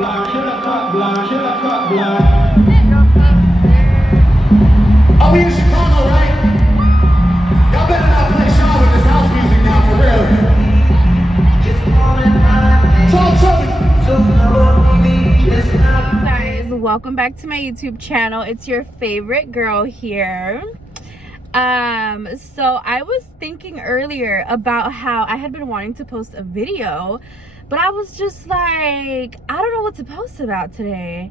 Are we in Chicago, right? Y'all better not play Shaw with this house music now, for real. Talk to me. Guys, welcome back to my YouTube channel. It's your favorite girl here. So I was thinking earlier about how I had been wanting to post a video, but I was just like, I don't know what to post about today.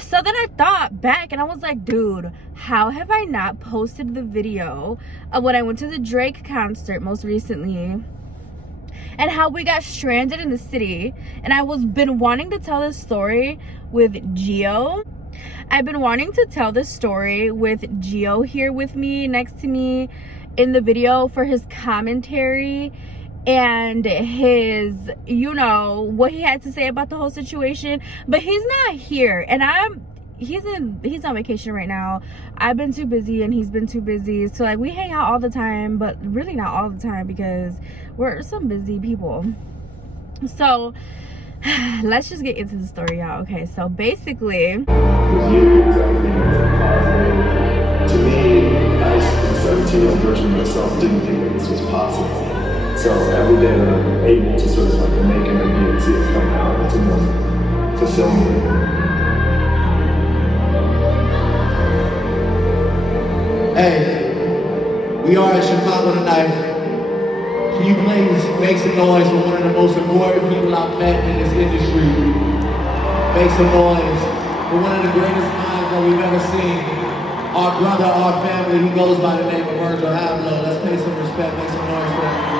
So then I thought back and I was like, dude, how have I not posted the video of when I went to the Drake concert most recently and how we got stranded in the city? And I was been wanting to tell this story with Gio. I've been wanting to tell this story with Gio here with me, next to me in the video, for his commentary and his, you know, what he had to say about the whole situation. But he's not here, and he's on vacation right now. I've been too busy and he's been too busy, so like we hang out all the time, but really not all the time because we're some busy people. So let's just get into the story, y'all. Okay, so basically, To me, I, the 17-year-old version of myself, didn't think that this was possible. So every day that I'm able to sort of like make energy and see it come out, it's more fulfilling. Hey, we are in Chicago tonight. Can you please make some noise for one of the most important people I've met in this industry? Make some noise for one of the greatest minds that we've ever seen. Our brother, our family, he goes by the name of Virgil Abloh. Let's pay some respect, make some noise for him.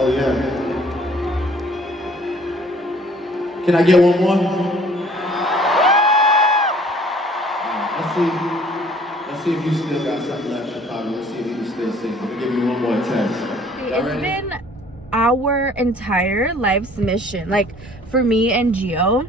Oh yeah. Can I get one more? Let's see if you still got something left, Chicago. Let's see if you can still sing. Let me give you one more text. it's been our entire life's mission, like for me and Gio,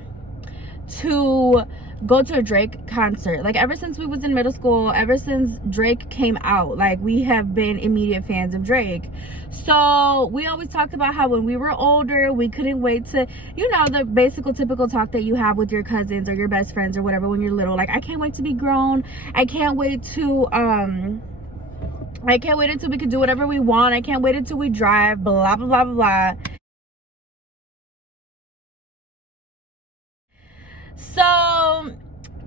to go to a Drake concert. Like ever since we was in middle school, ever since Drake came out, like we have been immediate fans of Drake. So we always talked about how when we were older, we couldn't wait to, you know, the basic typical talk that you have with your cousins or your best friends or whatever when you're little. Like, I can't wait to be grown. I can't wait until we can do whatever we want. I can't wait until we drive, blah, blah, blah, blah, blah. So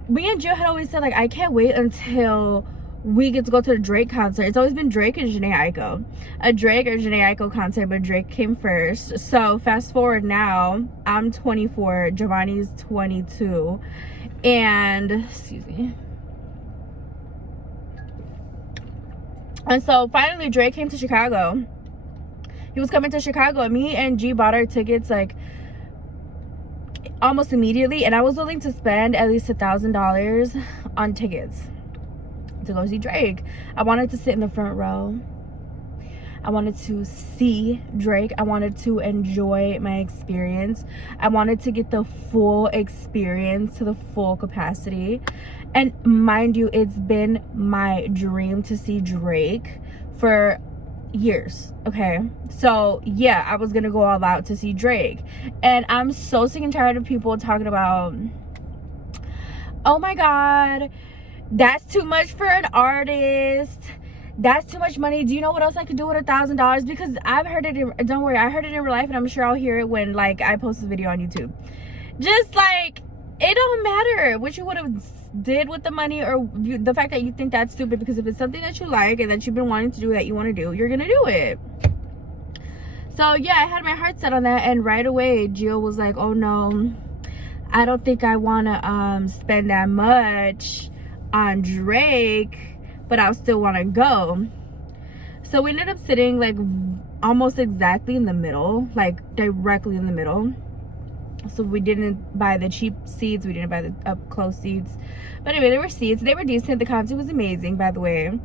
me and Jill had always said, like, I can't wait until we get to go to the Drake concert. It's always been Drake and Jhené Aiko. A Drake or Jhené Aiko concert, but Drake came first. So fast forward now, I'm 24, Giovanni's 22, and, excuse me. And so finally Drake came to Chicago. He was coming to Chicago, and me and G bought our tickets like almost immediately, and I was willing to spend at least $1,000 on tickets to go see Drake. I wanted to sit in the front row. I wanted to see Drake. I wanted to enjoy my experience. I wanted to get the full experience to the full capacity. And mind you, it's been my dream to see Drake for years. Okay, so yeah, I was gonna go all out to see Drake, and I'm so sick and tired of people talking about, oh my god, that's too much for an artist, that's too much money. Do you know what else I could do with $1,000? Because I've heard it don't worry, I heard it in real life, and I'm sure I'll hear it when like I post this video on YouTube. Just like, it don't matter what you would have did with the money, or the fact that you think that's stupid, because if it's something that you like and that you've been wanting to do, that you want to do, you're gonna do it. So yeah, I had my heart set on that, and right away Gio was like, oh no, I don't think I want to spend that much on Drake, but I'll still want to go. So we ended up sitting like almost exactly in the middle, like directly in the middle. So we didn't buy the cheap seats, we didn't buy the up close seats, but anyway, there were seats, they were decent. The concert was amazing, by the way.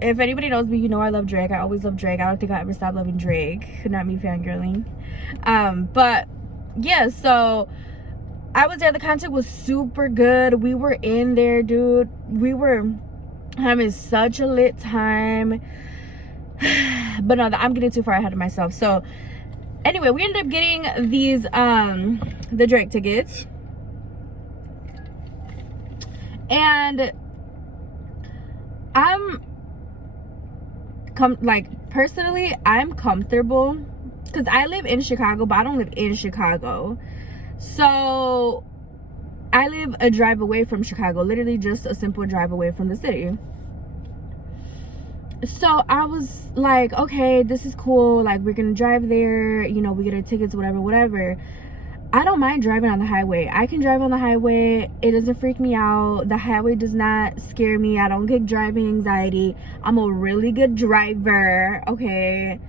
If anybody knows me, you know I love Drake. I always love Drake. I don't think I'll ever stop loving Drake. Not me fangirling. But yeah, so I was there. The concert was super good. We were in there, dude. We were having such a lit time. But no, I'm getting too far ahead of myself. So anyway, we ended up getting these the Drake tickets, and personally, I'm comfortable because I live in Chicago, but I don't live in Chicago. So I live a drive away from Chicago, literally just a simple drive away from the city. So I was like, okay, this is cool. Like, we're gonna drive there, you know, we get our tickets, whatever. I don't mind driving on the highway. I can drive on the highway. It doesn't freak me out. The highway does not scare me. I don't get driving anxiety. I'm a really good driver, okay?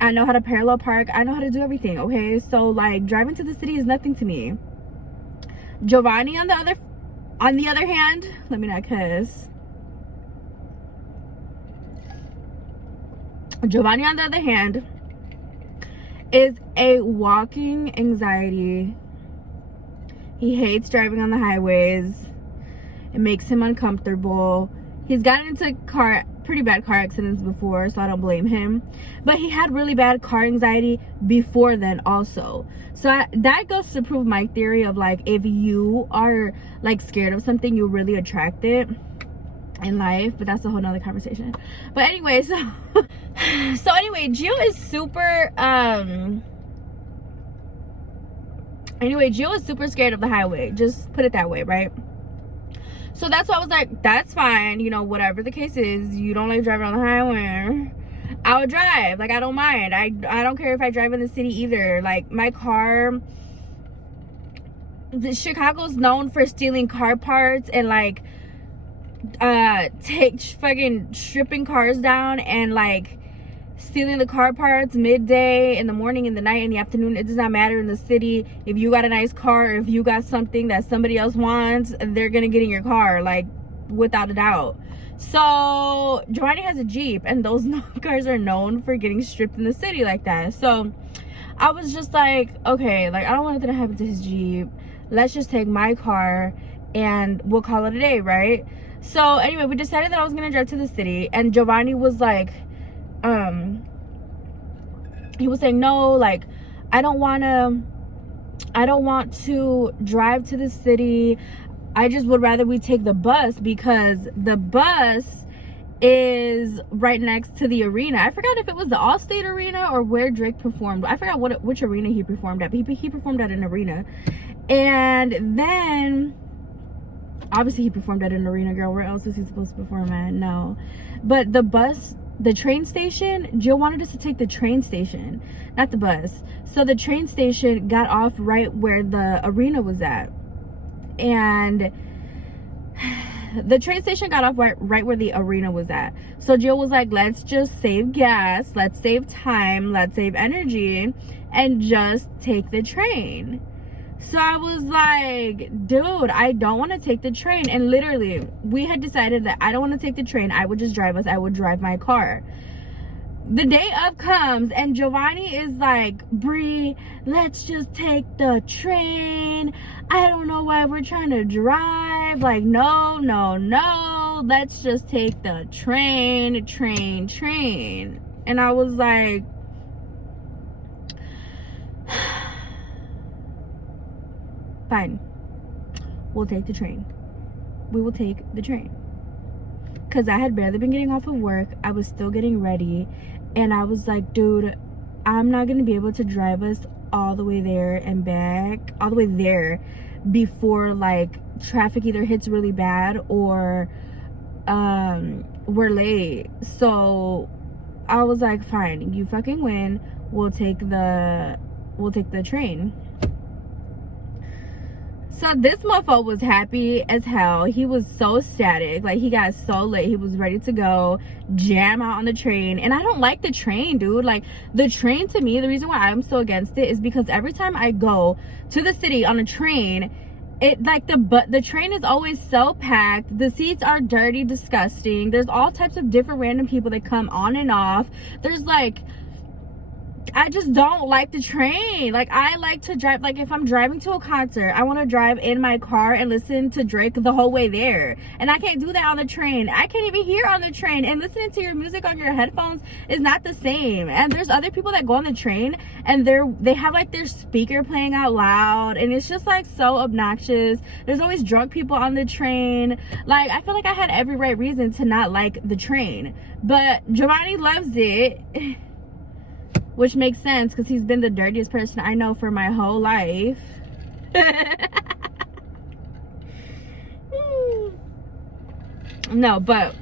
I know how to parallel park. I know how to do everything, okay? So, like, driving to the city is nothing to me. Giovanni, on the other hand, let me not cuss. Giovanni, on the other hand, is a walking anxiety. He hates driving on the highways. It makes him uncomfortable. He's gotten into pretty bad car accidents before, so I don't blame him. But he had really bad car anxiety before then also. So that goes to prove my theory of, like, if you are, like, scared of something, you really attract it in life. But that's a whole nother conversation. But anyway, so anyway, Gio is super Gio is super scared of the highway, just put it that way, right? So that's why I was like, that's fine, you know, whatever the case is, you don't like driving on the highway, I would drive. Like, I don't mind. I don't care if I drive in the city either. Like, my car, Chicago's known for stealing car parts and, like, fucking stripping cars down and, like, stealing the car parts midday, in the morning, in the night, in the afternoon. It does not matter in the city. If you got a nice car, if you got something that somebody else wants, they're gonna get in your car, like, without a doubt. So Giovanni has a Jeep, and those cars are known for getting stripped in the city like that. So I was just like, okay, like, I don't want anything to happen to his Jeep. Let's just take my car and we'll call it a day, right? So anyway, we decided that I was gonna drive to the city, and Giovanni was like, he was saying, no, like, I don't want to drive to the city. I just would rather we take the bus, because the bus is right next to the arena. I forgot if it was the Allstate Arena or where Drake performed. I forgot which arena he performed at, but he performed at an arena. And then obviously he performed at an arena, girl. Where else was he supposed to perform at? No. But the train station, Jill wanted us to take the train station, not the bus. So the train station got off right where the arena was at. And the train station got off right where the arena was at. So Jill was like, let's just save gas, let's save time, let's save energy, and just take the train. So I was like, dude, I don't want to take the train. And literally, we had decided that I don't want to take the train. I would just drive us. I would drive my car. The day of comes, and Giovanni is like, Bree, let's just take the train. I don't know why we're trying to drive. Like, no. Let's just take the train. And I was like, fine, we'll take the train. We will take the train. Because I had barely been getting off of work. I was still getting ready. And I was like, dude, I'm not going to be able to drive us all the way there and back. All the way there before, like, traffic either hits really bad or we're late. So I was like, fine, you fucking win. We'll take the train. So this mofo was happy as hell. He was so ecstatic. Like, he got so lit. He was ready to go jam out on the train. And I don't like the train, dude. Like, the train, to me, the reason why I'm so against it is because every time I go to the city on a train, it, like, the train is always so packed. The seats are dirty, disgusting. There's all types of different random people that come on and off. There's, like, I just don't like the train. Like, I like to drive, like, if I'm driving to a concert, I want to drive in my car and listen to Drake the whole way there. And I can't do that on the train. I can't even hear on the train. And listening to your music on your headphones is not the same. And there's other people that go on the train and they have like their speaker playing out loud, and it's just like so obnoxious. There's always drunk people on the train. Like, I feel like I had every right reason to not like the train, but Giovanni loves it. Which makes sense because he's been the dirtiest person I know for my whole life. No, but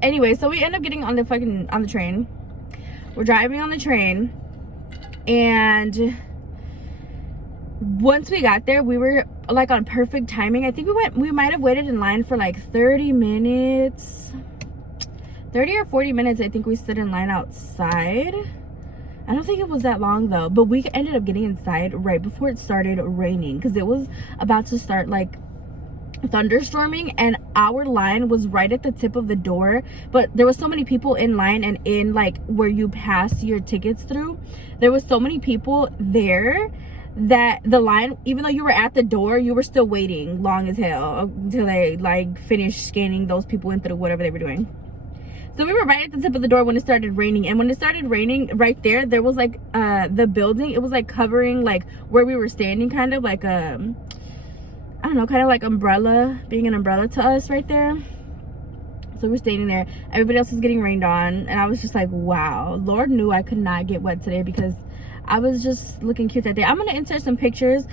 anyway, so we end up getting on the train. We're driving on the train, and once we got there, we were like on perfect timing. I think we might have waited in line for like 30 minutes. 30 or 40 minutes, I think we stood in line outside. I don't think it was that long though, but we ended up getting inside right before it started raining because it was about to start like thunderstorming, and our line was right at the tip of the door, but there was so many people in line, and in like where you pass your tickets through, there was so many people there that the line, even though you were at the door, you were still waiting long as hell until they like finished scanning those people in through whatever they were doing. So we were right at the tip of the door when it started raining, and when it started raining right there was like the building, it was like covering like where we were standing, kind of like I don't know, kind of like umbrella, being an umbrella to us right there. So we're standing there, everybody else was getting rained on, and I was just like, wow, Lord knew I could not get wet today because I was just looking cute that day. I'm gonna insert some pictures.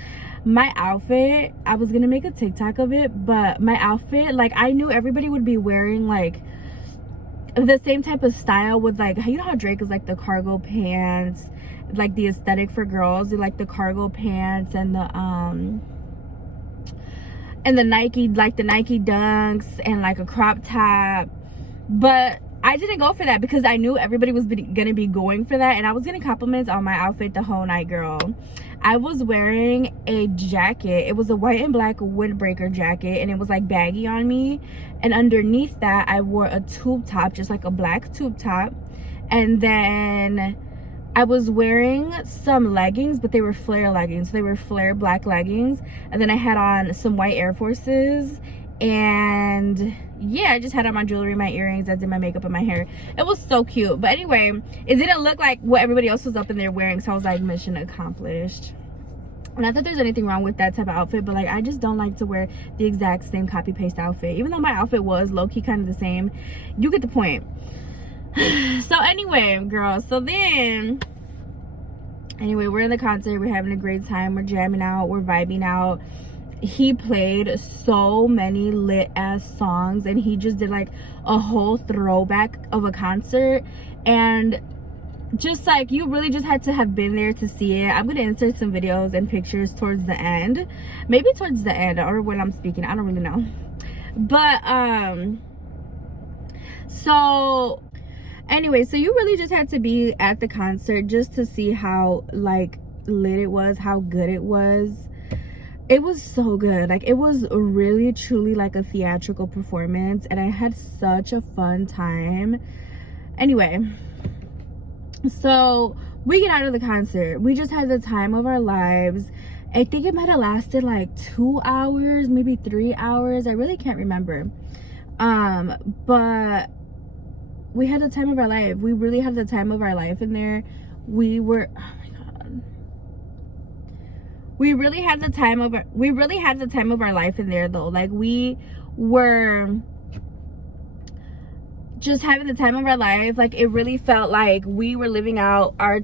My outfit, I was gonna make a TikTok of it, but my outfit, like, I knew everybody would be wearing like the same type of style with, like, you know how Drake is like the cargo pants, like the aesthetic for girls, they like the cargo pants and the Nike, like the Nike Dunks and like a crop top. But I didn't go for that because I knew everybody was gonna be going for that, and I was getting compliments on my outfit the whole night, girl. I was wearing a jacket. It was a white and black windbreaker jacket, and it was like baggy on me, and underneath that I wore a tube top, just like a black tube top, and then I was wearing some leggings, but they were flare leggings. So they were flare black leggings, and then I had on some white Air Forces, and yeah, I just had on my jewelry, my earrings, I did my makeup and my hair. It was so cute. But anyway, it didn't look like what everybody else was up in there wearing, so I was like, mission accomplished. Not that there's anything wrong with that type of outfit, but like, I just don't like to wear the exact same copy paste outfit, even though my outfit was low-key kind of the same. You get the point. So anyway, girls, so then anyway, we're in the concert, we're having a great time, we're jamming out, we're vibing out. He played so many lit ass songs, and he just did like a whole throwback of a concert, and just like, you really just had to have been there to see it. I'm gonna insert some videos and pictures towards the end, maybe towards the end or when I'm speaking, I don't really know. But so anyway, so you really just had to be at the concert just to see how like lit it was, how good it was. It was so good. Like, it was really truly like a theatrical performance, and I had such a fun time. Anyway, so we get out of the concert, we just had the time of our lives. I think it might have lasted like 2 hours, maybe 3 hours, I really can't remember. But we had the time of our life. We really had the time of our life in there. We were, oh my god, we really had the time of our life in there though. Like, we were just having the time of our life. Like, it really felt like we were living out our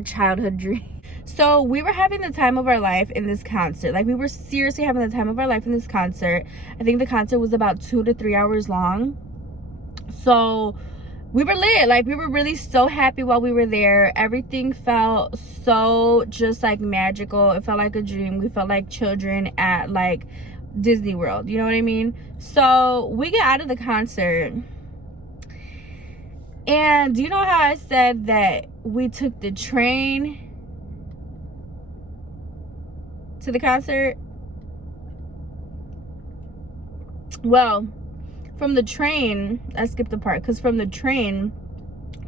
childhood dream. So we were having the time of our life in this concert. Like, we were seriously having the time of our life in this concert. I think the concert was about 2 to 3 hours long. So we were lit. Like, we were really so happy while we were there. Everything felt so just like magical. It felt like a dream. We felt like children at like Disney World, you know what I mean? So we get out of the concert, and do you know how I said that we took the train to the concert? Well, from the train, I skipped the part, because from the train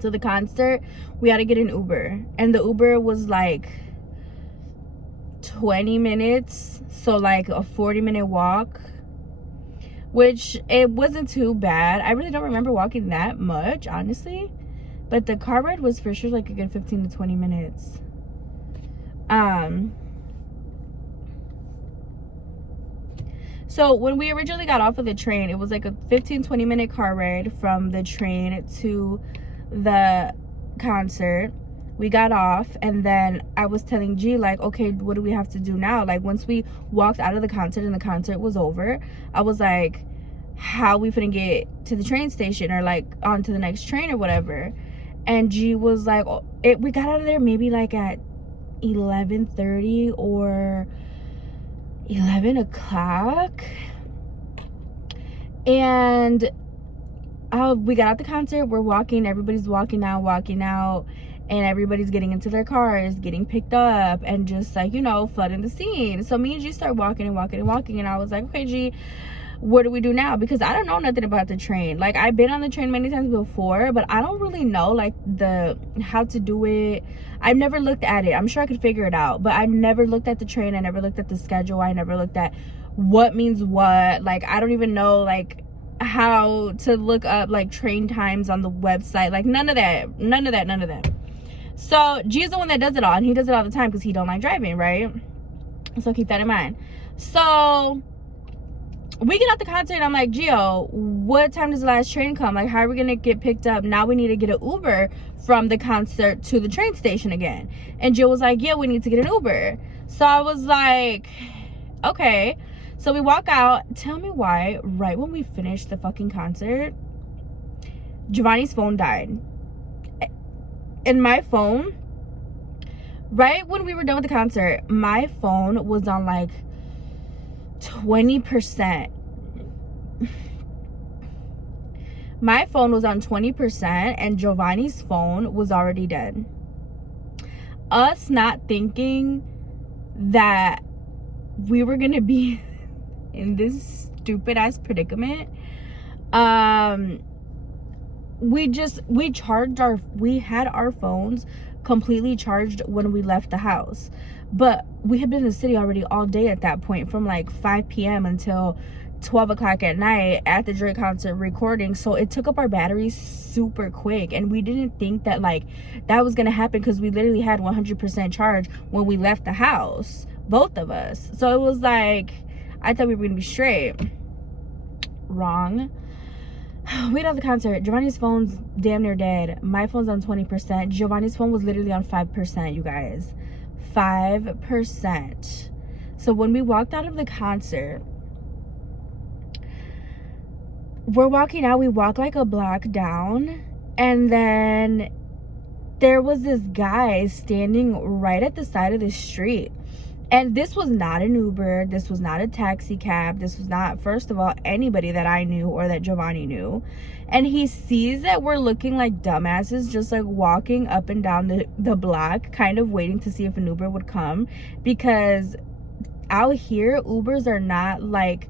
to the concert, we had to get an Uber. And the Uber was like 20 minutes. So like a 40-minute walk. Which it wasn't too bad. I really don't remember walking that much, honestly. But the car ride was for sure like a good 15 to 20 minutes. So when we originally got off of the train, it was like a 15-20 minute car ride from the train to the concert. We got off, and then I was telling G, like, okay, what do we have to do now? Like, once we walked out of the concert and the concert was over, I was like, how we finna get to the train station or like onto the next train or whatever? And G was like, we got out of there maybe like at 11:30 or 11 o'clock. And we got out the concert, we're walking, everybody's walking out, and everybody's getting into their cars, getting picked up, and just like, you know, flooding the scene. So me and G start walking, and I was like, okay, G, what do we do now? Because I don't know nothing about the train. Like, I've been on the train many times before, but I don't really know like how to do it. I've never looked at it. I'm sure I could figure it out, but I never looked at the train. I never looked at the schedule. I never looked at what means what. Like, I don't even know like how to look up like train times on the website. Like, none of that. So G is the one that does it all, and he does it all the time because he don't like driving, right? So keep that in mind. So we get out the concert, and I'm like, Gio, what time does the last train come? Like, how are we gonna get picked up? Now we need to get an Uber from the concert to the train station again. And Gio was like, yeah, we need to get an Uber. So I was like, okay. So we walk out. Tell me why, right when we finished the fucking concert, Giovanni's phone died. And my phone, right when we were done with the concert, my phone was on like 20%. My phone was on 20%, and Giovanni's phone was already dead. Us not thinking that we were gonna be in this stupid ass predicament, we had our phones completely charged when we left the house, but we had been in the city already all day at that point, from like 5 p.m. until 12 o'clock at night at the Drake concert recording. So it took up our batteries super quick, and we didn't think that like that was gonna happen, because we literally had 100% charge when we left the house, both of us. So it was like, I thought we were gonna be straight. Wrong. We got out the concert. Giovanni's phone's damn near dead. My phone's on 20%. Giovanni's phone was literally on 5%, you guys. 5%. So when we walked out of the concert, we're walking out. We walk like a block down, and then there was this guy standing right at the side of the street. And this was not an Uber. This was not a taxi cab. This was not, first of all, anybody that I knew or that Giovanni knew. And he sees that we're looking like dumbasses, just like walking up and down the block, kind of waiting to see if an Uber would come. Because out here, Ubers are not like,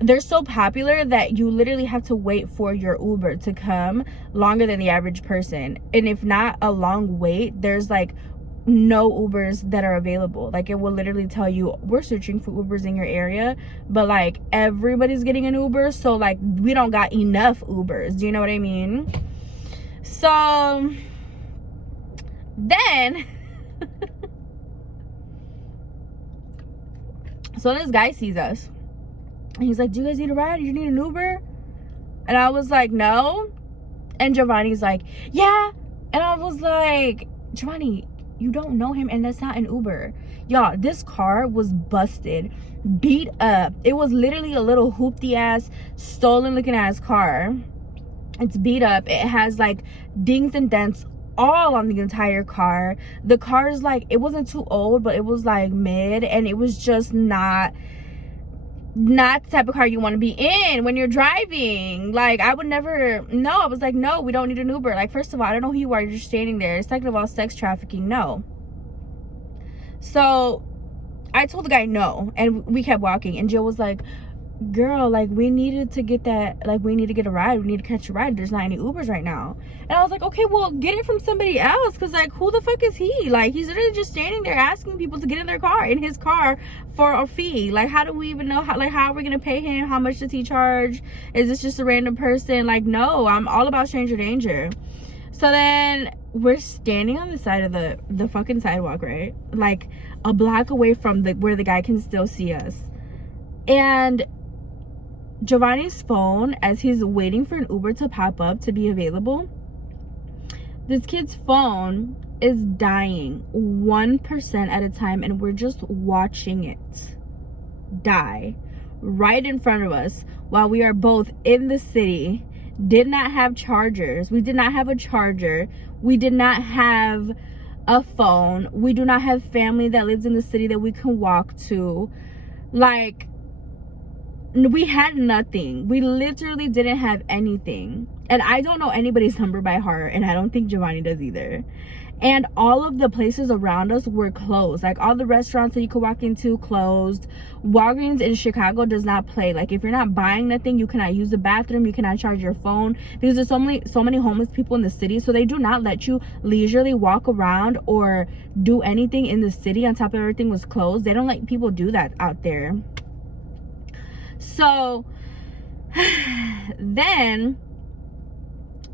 they're so popular that you literally have to wait for your Uber to come longer than the average person. And if not a long wait, there's like no Ubers that are available. Like, it will literally tell you, we're searching for Ubers in your area, but like everybody's getting an Uber, so like we don't got enough Ubers. Do you know what I mean? So then so this guy sees us, and he's like, do you guys need a ride? Do you need an Uber? And I was like, no. And Giovanni's like, yeah. And I was like, Giovanni, you don't know him, and that's not an Uber. Y'all, this car was busted, beat up. It was literally a little hoopty ass, stolen looking ass car. It's beat up. It has like dings and dents all on the entire car. The car is like, it wasn't too old, but it was like mid, and it was just not the type of car you want to be in when you're driving. Like, I would never, no. I was like, no, we don't need an Uber. Like, first of all, I don't know who you are, you're just standing there. Second of all, sex trafficking, no. So I told the guy no, and we kept walking, and Jill was like, girl, like, we needed to get that, like, we need to get a ride, we need to catch a ride, there's not any Ubers right now. And I was like, okay, well, get it from somebody else, because, like, who the fuck is he? Like, he's literally just standing there asking people to get in their car, in his car, for a fee. Like, how do we even know how, like, how are we gonna pay him? How much does he charge? Is this just a random person? Like, no, I'm all about stranger danger. So then we're standing on the side of the fucking sidewalk, right, like a block away from the where the guy can still see us. And Giovanni's phone, as he's waiting for an Uber to pop up to be available, this kid's phone is dying 1% at a time, and we're just watching it die right in front of us while we are both in the city, did not have chargers. We did not have a charger. We did not have a phone. We do not have family that lives in the city that we can walk to. Like, we had nothing. We literally didn't have anything. And I don't know anybody's number by heart, and I don't think Giovanni does either. And all of the places around us were closed. Like, all the restaurants that you could walk into closed. Walgreens in Chicago does not play. Like, if you're not buying nothing, you cannot use the bathroom, you cannot charge your phone, because there's so many homeless people in the city. So they do not let you leisurely walk around or do anything in the city. On top of everything was closed. They don't let people do that out there. So then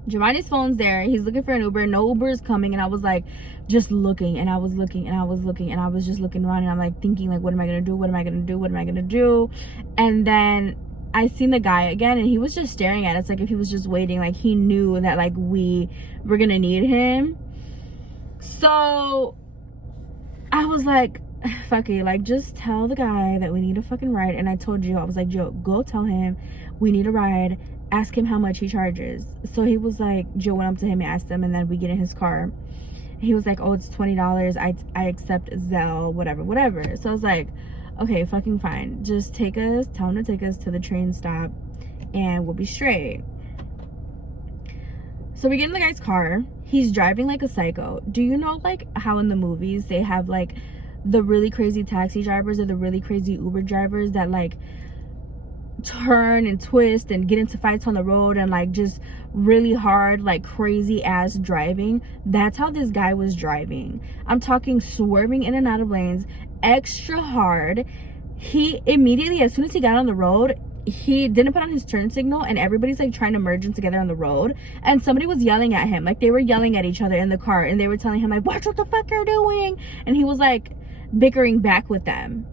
Giovanni's phone's there, he's looking for an Uber, no Uber is coming, and I was like just looking, and I was looking, and I was looking, and I was just looking around, and I'm like thinking, like, what am I gonna do, what am I gonna do, what am I gonna do? And then I seen the guy again, and he was just staring at us like if he was just waiting, like he knew that like we were gonna need him. So I was like, fuck it, like, just tell the guy that we need a fucking ride. And I told Joe, I was like, Joe, go tell him we need a ride, ask him how much he charges. So he was like, Joe went up to him and asked him, and then we get in his car. He was like, oh, it's $20, I accept Zelle, whatever. So I was like, okay, fucking fine, just take us, tell him to take us to the train stop and we'll be straight. So we get in the guy's car, he's driving like a psycho. Do you know, like, how in the movies they have like the really crazy taxi drivers or the really crazy Uber drivers that like turn and twist and get into fights on the road and like just really hard, like crazy ass driving? That's how this guy was driving. I'm talking swerving in and out of lanes extra hard. He immediately, as soon as he got on the road, he didn't put on his turn signal, and everybody's like trying to merge in together on the road, and somebody was yelling at him, like they were yelling at each other in the car, and they were telling him like, watch what the fuck you're doing, and he was like bickering back with them.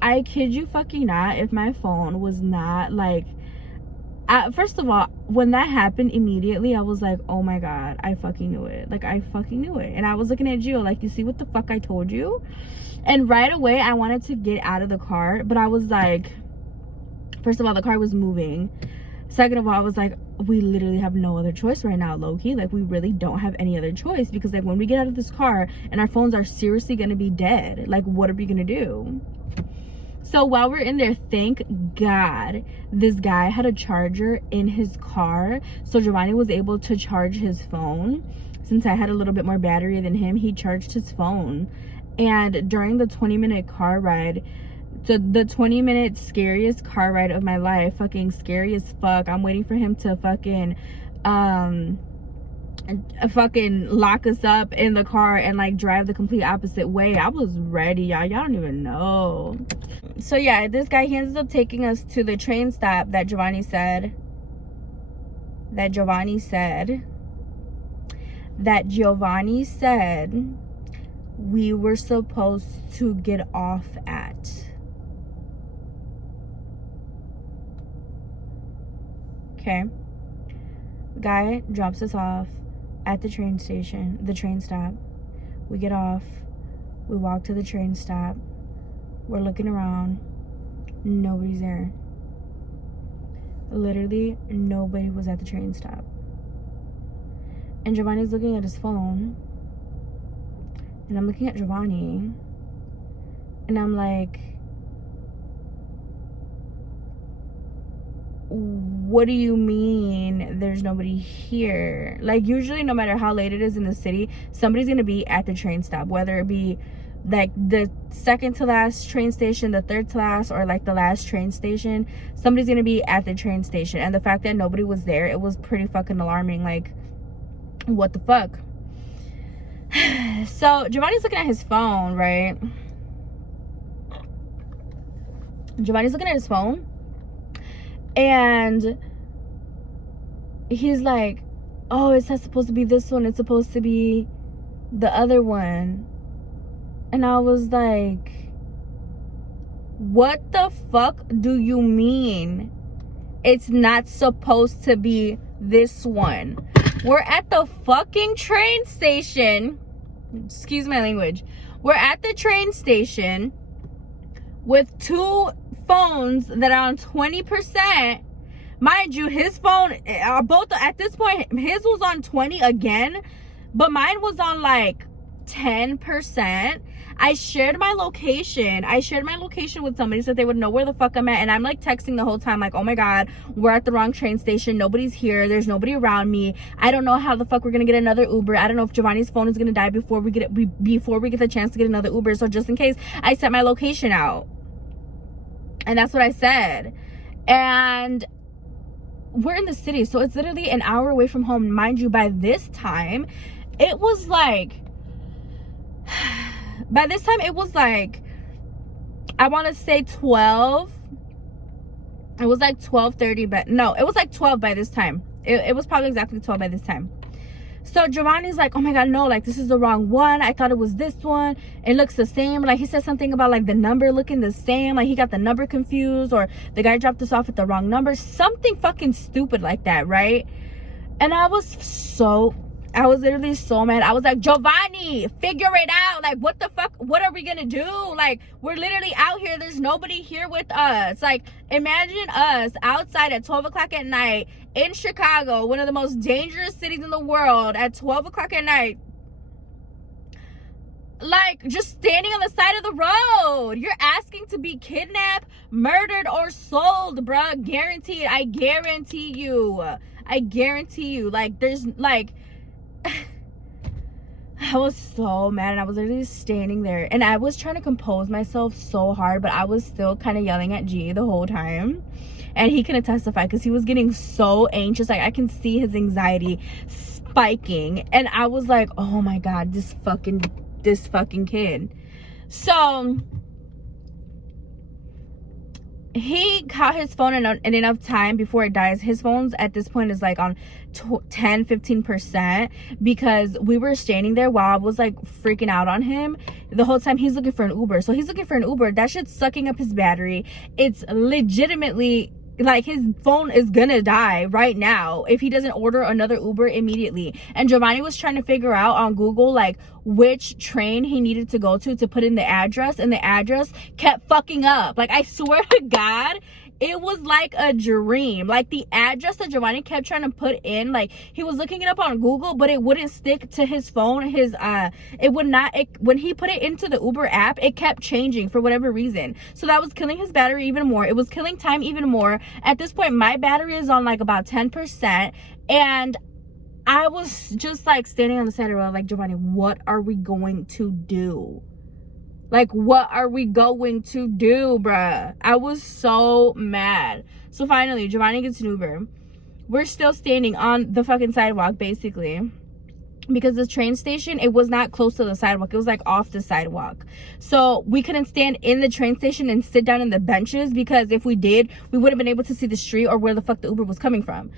I kid you fucking not, if my phone was not like, first of all, when that happened, immediately I was like, oh my god, I fucking knew it. Like, I fucking knew it. And I was looking at Gio like, you see what the fuck I told you? And right away I wanted to get out of the car, but I was like, first of all, the car was moving. Second of all, I was like, we literally have no other choice right now, low-key. Like, we really don't have any other choice, because like when we get out of this car and our phones are seriously gonna be dead, like, what are we gonna do? So while we're in there, thank God this guy had a charger in his car, so Giovanni was able to charge his phone. Since I had a little bit more battery than him, he charged his phone. And during the 20-minute car ride, the 20-minute scariest car ride of my life, fucking scary as fuck. I'm waiting for him to fucking lock us up in the car and like drive the complete opposite way. I was ready, y'all don't even know. So yeah, this guy, he ends up taking us to the train stop that Giovanni said we were supposed to get off at. Okay, the guy drops us off at the train station, the train stop. We get off, we walk to the train stop, we're looking around, nobody's there. Literally nobody was at the train stop. And Giovanni's looking at his phone, and I'm looking at Giovanni, and I'm like, what do you mean there's nobody here? Like, usually no matter how late it is in the city, somebody's gonna be at the train stop, whether it be like the second to last train station, the third to last, or like the last train station. Somebody's gonna be at the train station. And the fact that nobody was there, it was pretty fucking alarming. Like, what the fuck? So Giovanni's looking at his phone, right? Giovanni's looking at his phone, and he's like, oh, it's not supposed to be this one, it's supposed to be the other one. And I was like, what the fuck do you mean it's not supposed to be this one? We're at the fucking train station. Excuse my language. We're at the train station with two phones that are on 20%. Mind you, his phone, both at this point, his was on 20 again, but mine was on like 10%. I shared my location with somebody so they would know where the fuck I'm at, and I'm like texting the whole time like, oh my god, we're at the wrong train station, nobody's here, there's nobody around me, I don't know how the fuck we're gonna get another Uber, I don't know if Giovanni's phone is gonna die before we get the chance to get another Uber, so just in case, I sent my location out. And that's what I said. And we're in the city, so it's literally an hour away from home. Mind you, by this time it was like I want to say 12. It was like 12:30, but no, it was like 12 by this time. It was probably exactly 12 by this time. So Giovanni's like, oh my god, no, like this is the wrong one, I thought it was this one, it looks the same. Like he said something about like the number looking the same, like he got the number confused, or the guy dropped us off at the wrong number, something fucking stupid like that, right? And I was literally so mad. I was like, Giovanni, figure it out. Like, what the fuck? What are we gonna do? Like, we're literally out here. There's nobody here with us. Like, imagine us outside at 12 o'clock at night in Chicago, one of the most dangerous cities in the world, at 12 o'clock at night. Like, just standing on the side of the road. You're asking to be kidnapped, murdered, or sold, bruh. Guaranteed. I guarantee you. I guarantee you. Like, there's, like... I was so mad, and I was literally standing there, and I was trying to compose myself so hard, but I was still kind of yelling at G the whole time, and he can testify because he was getting so anxious. Like, I can see his anxiety spiking, and I was like, oh my god, this fucking kid. So he caught his phone in enough time before it dies. His phone's at this point is like on 10-15%, because we were standing there while I was like freaking out on him the whole time. He's looking for an Uber, so he's looking for an Uber. That shit's sucking up his battery. It's legitimately like his phone is gonna die right now if he doesn't order another Uber immediately. And Giovanni was trying to figure out on Google like which train he needed to go to put in the address, and the address kept fucking up. Like, I swear to god, it was like a dream. Like, the address that Giovanni kept trying to put in, like, he was looking it up on Google, but it wouldn't stick to his phone. It would not, when he put it into the Uber app, it kept changing for whatever reason. So that was killing his battery even more. It was killing time even more. At this point, my battery is on like about 10%, and I was just like standing on the side of the road like, Giovanni, what are we going to do? Like, what are we going to do, bruh? I was so mad. So finally, Giovanni gets an Uber. We're still standing on the fucking sidewalk, basically, because the train station, it was not close to the sidewalk. It was like off the sidewalk. So we couldn't stand in the train station and sit down in the benches, because if we did, we wouldn't have been able to see the street or where the fuck the Uber was coming from.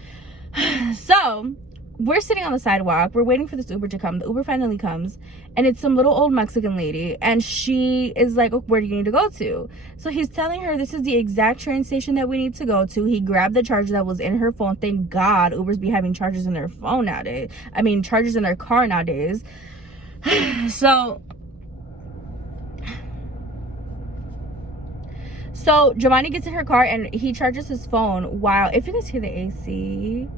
So we're sitting on the sidewalk, we're waiting for this Uber to come. The Uber finally comes, and it's some little old Mexican lady, and she is like, oh, where do you need to go to? So he's telling her this is the exact train station that we need to go to. He grabbed the charger that was in her phone. Thank god Ubers be having chargers in their phone nowadays. I mean, chargers in their car nowadays. So Giovanni gets in her car and he charges his phone while, if you guys hear the AC,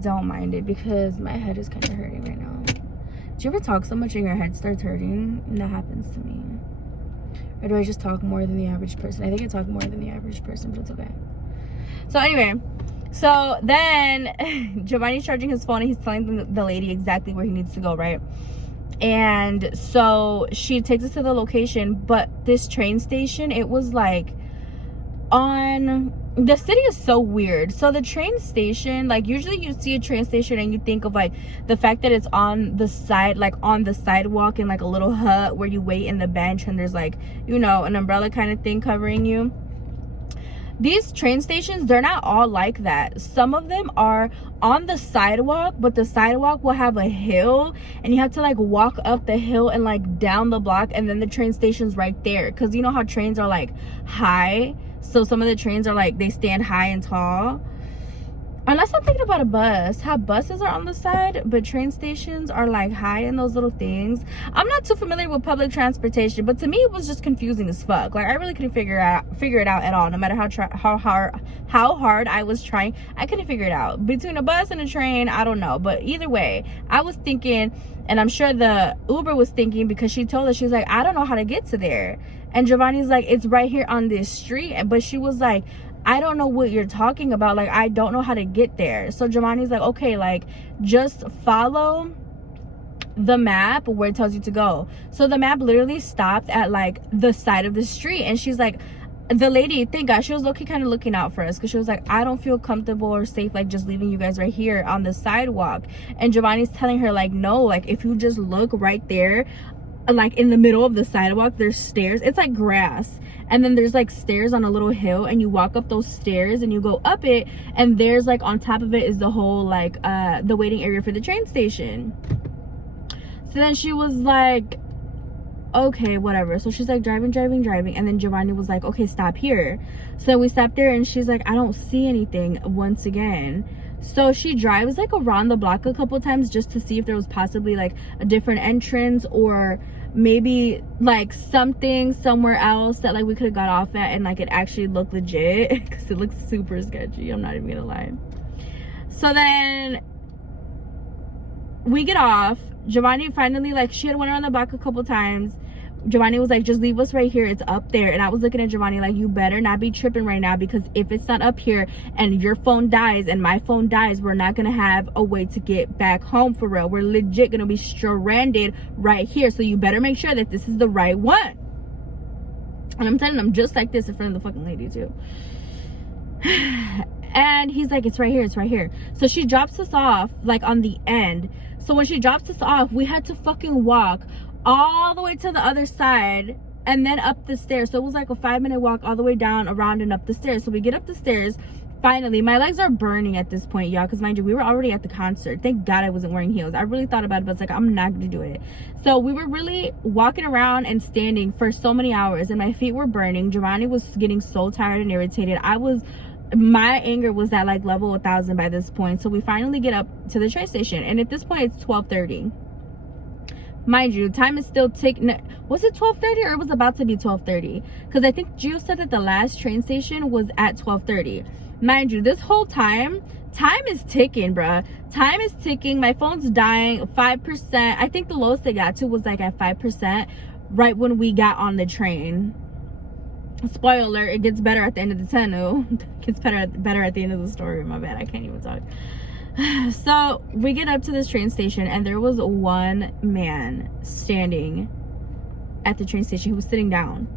don't mind it, because my head is kind of hurting right now. Do you ever talk so much and your head starts hurting? And that happens to me. Or do I just talk more than the average person? I think I talk more than the average person, but it's okay. So anyway, so then Giovanni's charging his phone and he's telling the lady exactly where he needs to go, right? And so she takes us to the location, but this train station, it was like on, the city is so weird. So the train station, like usually you see a train station and you think of like the fact that it's on the side, like on the sidewalk in like a little hut where you wait in the bench and there's like, you know, an umbrella kind of thing covering you. These train stations, they're not all like that. Some of them are on the sidewalk, but the sidewalk will have a hill and you have to like walk up the hill and like down the block, and then the train station's right there. Because you know how trains are like high, so some of the trains are like, they stand high and tall. Unless I'm thinking about a bus, how buses are on the side, but train stations are like high in those little things. I'm not too familiar with public transportation, but to me it was just confusing as fuck. Like I really couldn't figure it out at all. No matter how hard I was trying, I couldn't figure it out. Between a bus and a train, I don't know. But either way, I was thinking, and I'm sure the Uber was thinking, because she told us, she was like, I don't know how to get to there. And Giovanni's like, it's right here on this street. But she was like, I don't know what you're talking about. Like, I don't know how to get there. So Giovanni's like, okay, like, just follow the map where it tells you to go. So the map literally stopped at, like, the side of the street. And she's like, the lady, thank God, she was low-key kind of looking out for us. Because she was like, I don't feel comfortable or safe, like, just leaving you guys right here on the sidewalk. And Giovanni's telling her, like, no, like, if you just look right there, like, in the middle of the sidewalk, there's stairs. It's like grass. And then there's like stairs on a little hill, and you walk up those stairs and you go up it, and there's like on top of it is the whole like the waiting area for the train station. So then she was like, okay, whatever. So she's like driving, and then Giovanni was like, okay, stop here. So we stopped there, and she's like, I don't see anything once again. So she drives like around the block a couple times just to see if there was possibly like a different entrance, or maybe like something somewhere else that like we could have got off at and like it actually looked legit, because it looks super sketchy, I'm not even gonna lie. So then we get off. Giovanni finally, like, she had went around the block a couple times. Giovanni was like, just leave us right here, it's up there. And I was looking at Giovanni like, you better not be tripping right now, because if it's not up here and your phone dies and my phone dies, we're not gonna have a way to get back home for real. We're legit gonna be stranded right here. So you better make sure that this is the right one. And I'm telling them just like this in front of the fucking lady too. And he's like, it's right here, it's right here. So she drops us off like on the end. So when she drops us off, we had to fucking walk all the way to the other side and then up the stairs. So it was like a 5-minute walk all the way down, around, and up the stairs. So we get up the stairs. Finally, my legs are burning at this point, y'all, because mind you, we were already at the concert. Thank God I wasn't wearing heels. I really thought about it, but it's like, I'm not gonna do it. So we were really walking around and standing for so many hours, and my feet were burning. Giovanni was getting so tired and irritated. My anger was at like level 1,000 by this point. So we finally get up to the train station, and at this point it's 12:30. Mind you, time is still ticking. Was it 12:30 or it was about to be 12:30? Because I think Gio said that the last train station was at 12:30. Mind you, this whole time is ticking, bruh. Time is ticking. My phone's dying. 5%. I think the lowest they got to was like at 5% right when we got on the train. Spoiler alert, it gets better at the end of the tunnel. It gets better at the end of the story. My bad, I can't even talk. So we get up to this train station, and there was one man standing at the train station who was sitting down.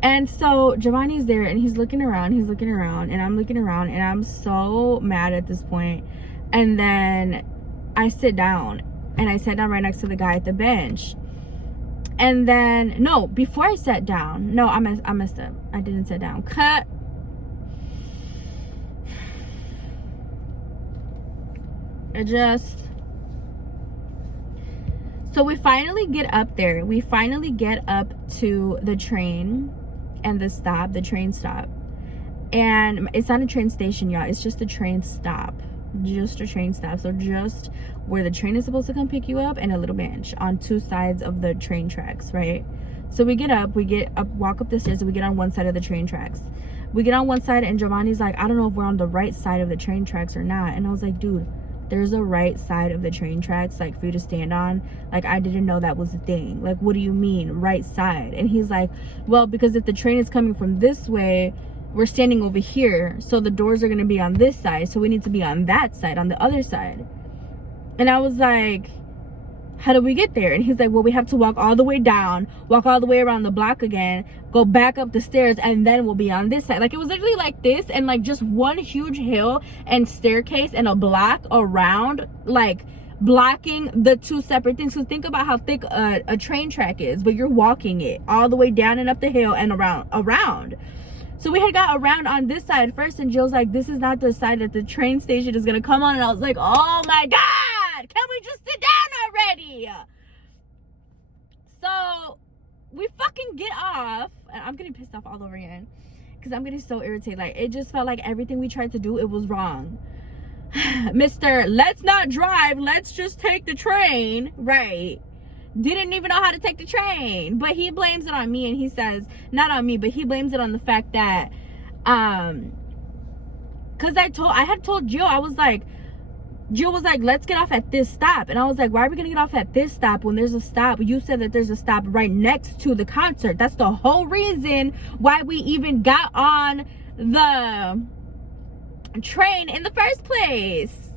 And so Giovanni's there, and he's looking around, and I'm looking around, and I'm so mad at this point. And then I sit down, and I sat down right next to the guy at the bench. And then, no, before I sat down, no, I messed up. I didn't sit down. Cut. Adjust. So we finally get up there. We finally get up to the train and the train stop. And it's not a train station, y'all. It's just a train stop. Just a train stop. So just where the train is supposed to come pick you up, and a little bench on two sides of the train tracks, right? So we get up, walk up the stairs, and we get on one side of the train tracks. We get on one side, and Giovanni's like, I don't know if we're on the right side of the train tracks or not. And I was like, dude, there's a right side of the train tracks, like, for you to stand on. Like, I didn't know that was a thing. Like, what do you mean right side? And he's like, well, because if the train is coming from this way, we're standing over here, so the doors are going to be on this side, so we need to be on that side, on the other side. And I was like, how do we get there? And he's like, well, we have to walk all the way down, walk all the way around the block again, go back up the stairs, and then we'll be on this side. Like, it was literally like this, and like just one huge hill and staircase and a block around, like blocking the two separate things. So think about how thick a train track is, but you're walking it all the way down and up the hill and around. So we had got around on this side first, and Jill's like, this is not the side that the train station is gonna come on. And I was like, oh my God, can we just sit down already? So we fucking get off, and I'm getting pissed off all over again because I'm getting so irritated. Like, it just felt like everything we tried to do, it was wrong. Mr. Let's not drive, let's just take the train, right? Didn't even know how to take the train, but he blames it on me, and he says, not on me, but he blames it on the fact that because I had told Jill, I was like, Jill was like, let's get off at this stop, and I was like, why are we gonna get off at this stop when there's a stop? You said that there's a stop right next to the concert. That's the whole reason why we even got on the train in the first place,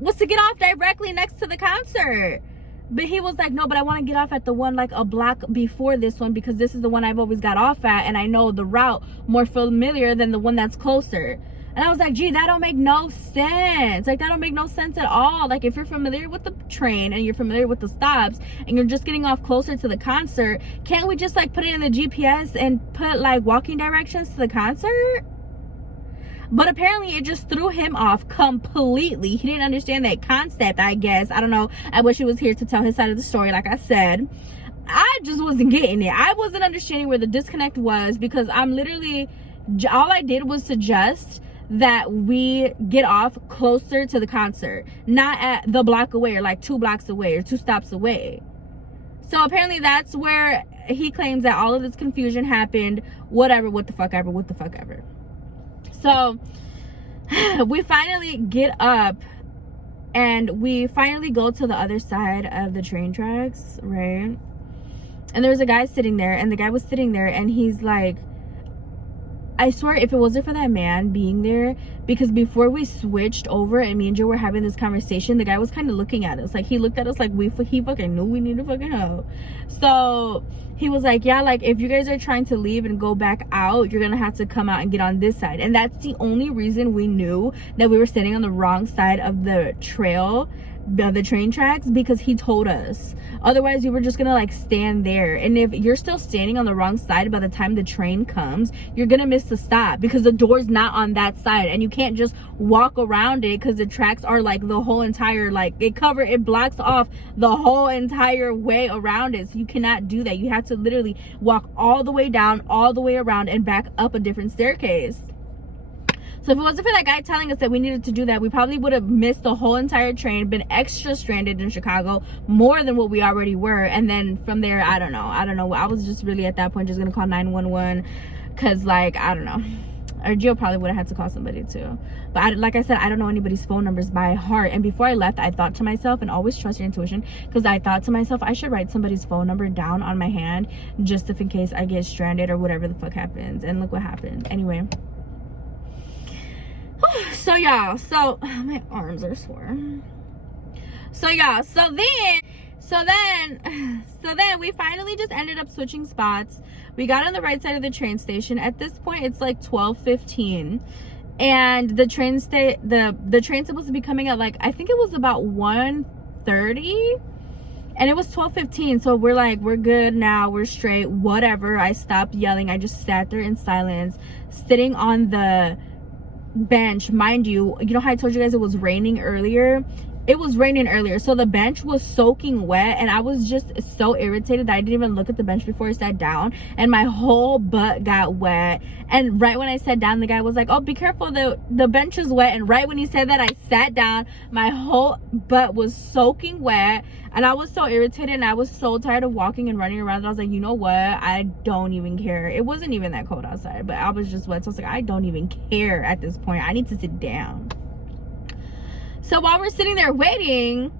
was to get off directly next to the concert. But he was like, no, but I want to get off at the one like a block before this one, because this is the one I've always got off at, and I know the route more familiar than the one that's closer. And I was like, gee, that don't make no sense. Like, that don't make no sense at all. Like, if you're familiar with the train and you're familiar with the stops and you're just getting off closer to the concert, can't we just like put it in the GPS and put like walking directions to the concert? But apparently it just threw him off completely. He didn't understand that concept, I guess. I don't know. I wish he was here to tell his side of the story, like I said. I just wasn't getting it. I wasn't understanding where the disconnect was, because I'm literally, all I did was suggest that we get off closer to the concert, not at the block away, or like 2 blocks away or 2 stops away. So apparently that's where he claims that all of this confusion happened. Whatever, what the fuck ever. So we finally get up, and we finally go to the other side of the train tracks, right? And there was a guy sitting there, and the guy was sitting there, and he's like, I swear, if it wasn't for that man being there, because before we switched over and me and Joe were having this conversation, the guy was kind of looking at us. Like, he looked at us like he fucking knew we needed fucking help. So he was like, yeah, like, if you guys are trying to leave and go back out, you're gonna have to come out and get on this side. And that's the only reason we knew that we were standing on the wrong side of the trail, the train tracks, because he told us. Otherwise, you were just gonna like stand there, and if you're still standing on the wrong side by the time the train comes, you're gonna miss the stop, because the door's not on that side, and you can't just walk around it, because the tracks are like the whole entire, like, it blocks off the whole entire way around it. So you cannot do that. You have to literally walk all the way down, all the way around, and back up a different staircase. So if it wasn't for that guy telling us that we needed to do that, we probably would have missed the whole entire train, been extra stranded in Chicago, more than what we already were. And then from there, I don't know. I was just really at that point just gonna call 911, because, like, I don't know. Or Jill probably would have had to call somebody too. But like I said, I don't know anybody's phone numbers by heart. And before I left, I thought to myself, and always trust your intuition, because I thought to myself, I should write somebody's phone number down on my hand, just if in case I get stranded or whatever the fuck happens. And look what happened. Anyway. So y'all, my arms are sore. So y'all, so then we finally just ended up switching spots. We got on the right side of the train station. At this point, it's like 12:15, and the train's supposed to be coming at, like, I think it was about 1:30, and it was 12:15. So we're like, we're good now, we're straight, whatever. I stopped yelling. I just sat there in silence, sitting on the bench. Mind you, you know how I told you guys it was raining earlier? It was raining earlier, so the bench was soaking wet, and I was just so irritated that I didn't even look at the bench before I sat down, and my whole butt got wet. And right when I sat down, the guy was like, oh, be careful, the bench is wet. And right when he said that, I sat down, my whole butt was soaking wet, and I was so irritated, and I was so tired of walking and running around. I was like, you know what, I don't even care. It wasn't even that cold outside, but I was just wet, so I was like, I don't even care at this point. I need to sit down. So while we're sitting there waiting,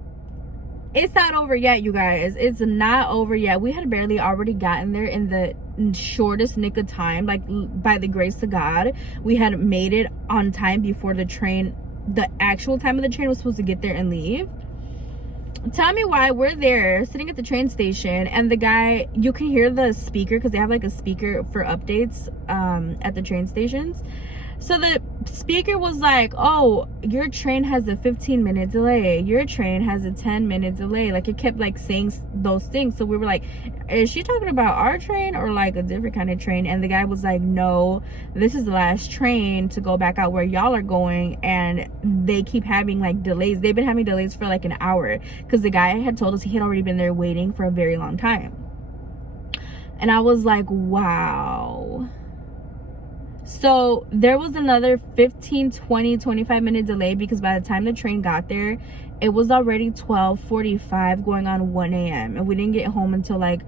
it's not over yet, you guys. It's not over yet. We had barely already gotten there in the shortest nick of time. Like, by the grace of God, we had made it on time before the actual time of the train was supposed to get there and leave. tell me why we're there sitting at the train station, and the guy, you can hear the speaker because they have like a speaker for updates at the train stations. So the speaker was like, oh, your train has a 15-minute delay, your train has a 10-minute delay. Like, it kept like saying those things. So we were like, is she talking about our train or like a different kind of train? And the guy was like, no, this is the last train to go back out where y'all are going, and they keep having like delays. They've been having delays for like an hour because the guy had told us he had already been there waiting for a very long time. And I was like, wow. So there was another 15, 20, 25-minute delay because by the time the train got there, it was already 12:45 going on 1 a.m. and we didn't get home until like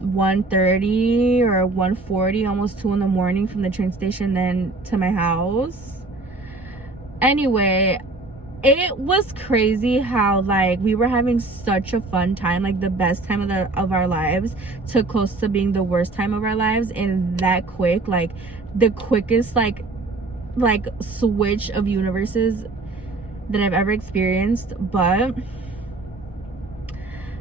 1:30 or 1:40, almost 2 in the morning from the train station then to my house. Anyway, it was crazy how like we were having such a fun time, like the best time of our lives, to close to being the worst time of our lives, and that quick, like the quickest like switch of universes that I've ever experienced. But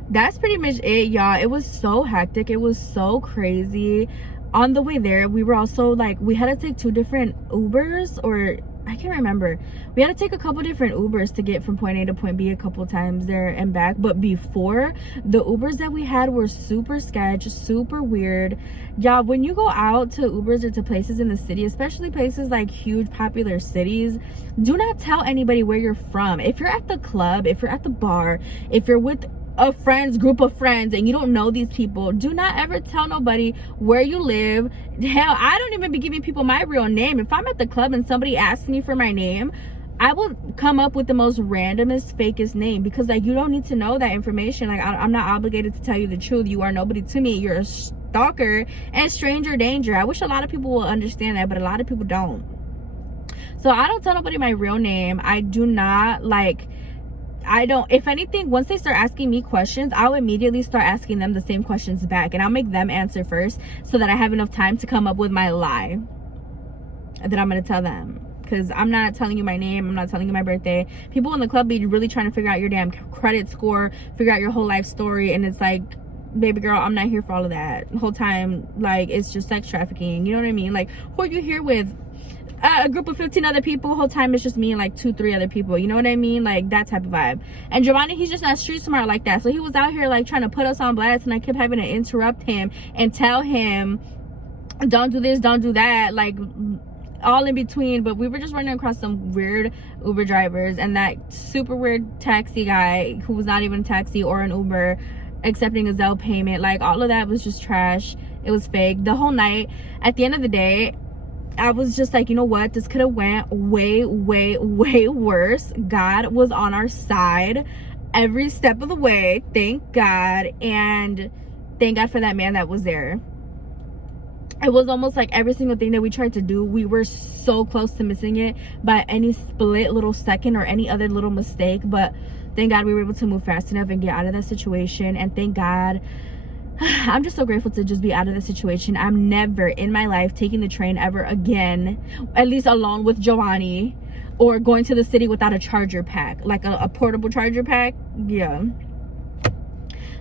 that's pretty much it, y'all. It was so hectic, it was so crazy. On the way there, we were also like, we had to take 2 different Ubers, or I can't remember. We had to take a couple different Ubers to get from point A to point B a couple times there and back. But before, the Ubers that we had were super sketch, super weird. Y'all, when you go out to Ubers or to places in the city, especially places like huge popular cities, do not tell anybody where you're from. If you're at the club, if you're at the bar, if you're with a group of friends and you don't know these people, do not ever tell nobody where you live. Hell, I don't even be giving people my real name. If I'm at the club and somebody asks me for my name, I will come up with the most randomest, fakest name, because like, you don't need to know that information. Like, I'm not obligated to tell you the truth. You are nobody to me. You're a stalker and stranger danger. I wish a lot of people will understand that, but a lot of people don't. So I don't tell nobody my real name. I do not like, I don't, if anything, once they start asking me questions, I'll immediately start asking them the same questions back, and I'll make them answer first so that I have enough time to come up with my lie that I'm going to tell them. Because I'm not telling you my name, I'm not telling you my birthday. People in the club be really trying to figure out your damn credit score, figure out your whole life story, and it's like, baby girl, I'm not here for all of that. The whole time, like, it's just sex trafficking, you know what I mean? Like, who are you here with? A group of 15 other people. Whole time it's just me and like 2-3 other people, you know what I mean? Like, that type of vibe. And Giovanni, he's just not street smart like that. So he was out here like trying to put us on blast, and I kept having to interrupt him and tell him, don't do this, don't do that, like all in between. But we were just running across some weird Uber drivers, and that super weird taxi guy who was not even a taxi or an Uber, accepting a Zelle payment. Like, all of that was just trash. It was fake. The whole night, at the end of the day, I was just like, you know what, this could have went way worse. God was on our side every step of the way, thank God. And thank God for that man that was there. It was almost like every single thing that we tried to do, we were so close to missing it by any split little second or any other little mistake. But thank God we were able to move fast enough and get out of that situation. And thank God, I'm just so grateful to just be out of the situation. I'm never in my life taking the train ever again, at least alone with Giovanni, or going to the city without a charger pack, like a portable charger pack. Yeah.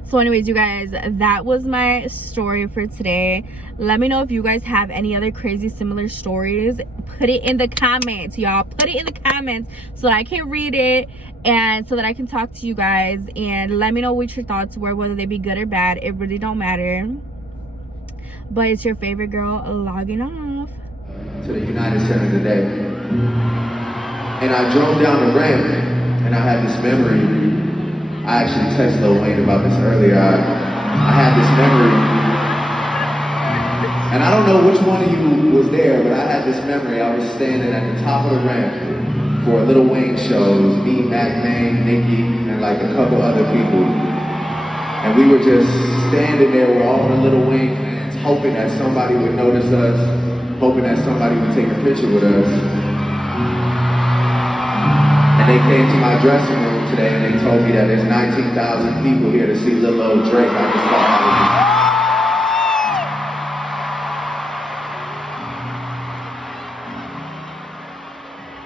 So anyways, you guys, that was my story for today. Let me know if you guys have any other crazy similar stories. Put it in the comments, y'all. Put it in the comments so that I can read it and so that I can talk to you guys. And let me know what your thoughts were, whether they be good or bad. It really don't matter. But it's your favorite girl logging off. To the United Center today. And I drove down the ramp and I had this memory. I actually texted Lil Wayne about this earlier. I had this memory, and I don't know which one of you was there, but I had this memory. I was standing at the top of the ramp for a Lil Wayne show. It was me, Mac Main, Nicki, and like a couple other people. And we were just standing there with all the Lil Wayne fans, hoping that somebody would notice us, hoping that somebody would take a picture with us. And they came to my dressing room today and they told me that there's 19,000 people here to see Lil Old Drake. I just thought that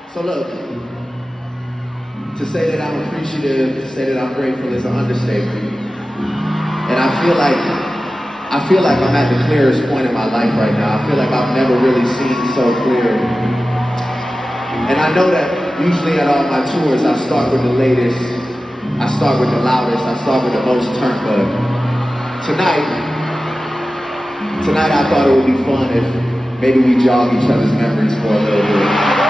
was... So look, To say that I'm appreciative, to say that I'm grateful is an understatement. And I feel like I'm at the clearest point in my life right now. I feel like I've never really seen so clear. And I know that usually at all my tours, I start with the latest, I start with the loudest, I start with the most turned up. Tonight I thought it would be fun if maybe we jog each other's memories for a little bit.